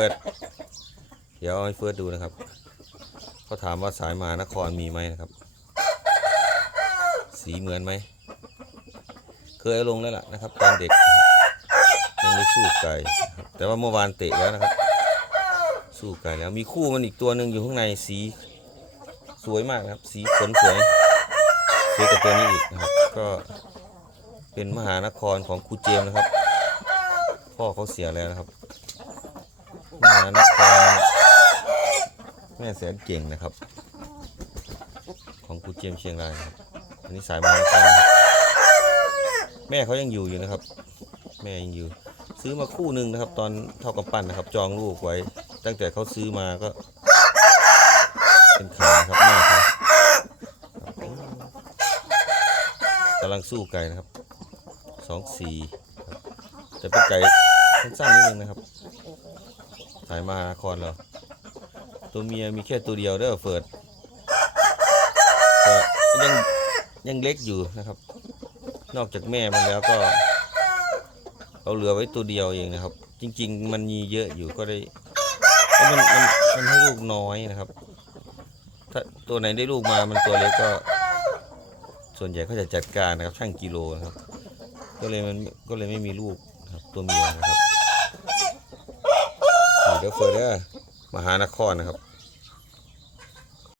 ฟิร์ดเดี๋ยวเอาให้เฟิร์ดดูนะครับเขาถามว่าสายมานครมีไหมนะครับ สีเหมือนไหม เคยลงแล้วล่ะนะครับตอนเด็กยังไม่สู้ไก่ แต่ว่าเมื่อวานเตะแล้วนะครับ สู้ไก่แล้วมีคู่มันอีกตัวหนึ่งอยู่ข้างในสีสวยมากนะครับ สีขนสวยสวยกว่าตัวนี้อีกนะครับ ก็เป็นมหานครของครูเจมนะครับ พ่อเขาเสียแล้วนะครับ มานครแม่แสนเก่งนะครับ ของครูเจมส์เชียงรายครับอันนี้สายมานครนะครับแม่เขายังอยู่อยู่นะครับ แม่ยังอยู่ ซื้อมาคู่หนึ่งนะครับ ตอนเท่ากับปั้นนะครับ จองลูกไว้ ตั้งแต่เขาซื้อมาก็ เป็นขาครับแม่เขากำลังสู้ไก่นะครับสองสี่แต่เป็นไก่สั้นๆนิดนึงนะครับ สายมานครเราตัวเมียมีแค่ตัวเดียวเด้อเฟิร์ดก็ยังยังเล็กอยู่นะครับ นอกจากแม่มันแล้วก็เอาเหลือไว้ตัวเดียวเองนะครับ จริง ๆ มันมีเยอะอยู่ก็ได้มันมันมันให้ลูกน้อยนะครับ ถ้าตัวไหนได้ลูกมามันตัวเล็กก็ ส่วนใหญ่เขาจะจัดการนะครับช่างกิโลนะครับ ก็เลยมันก็เลยไม่มีลูกครับตัวเมียนะครับ เดี๋ยวเฟอร์เดอร์มหานครนะครับ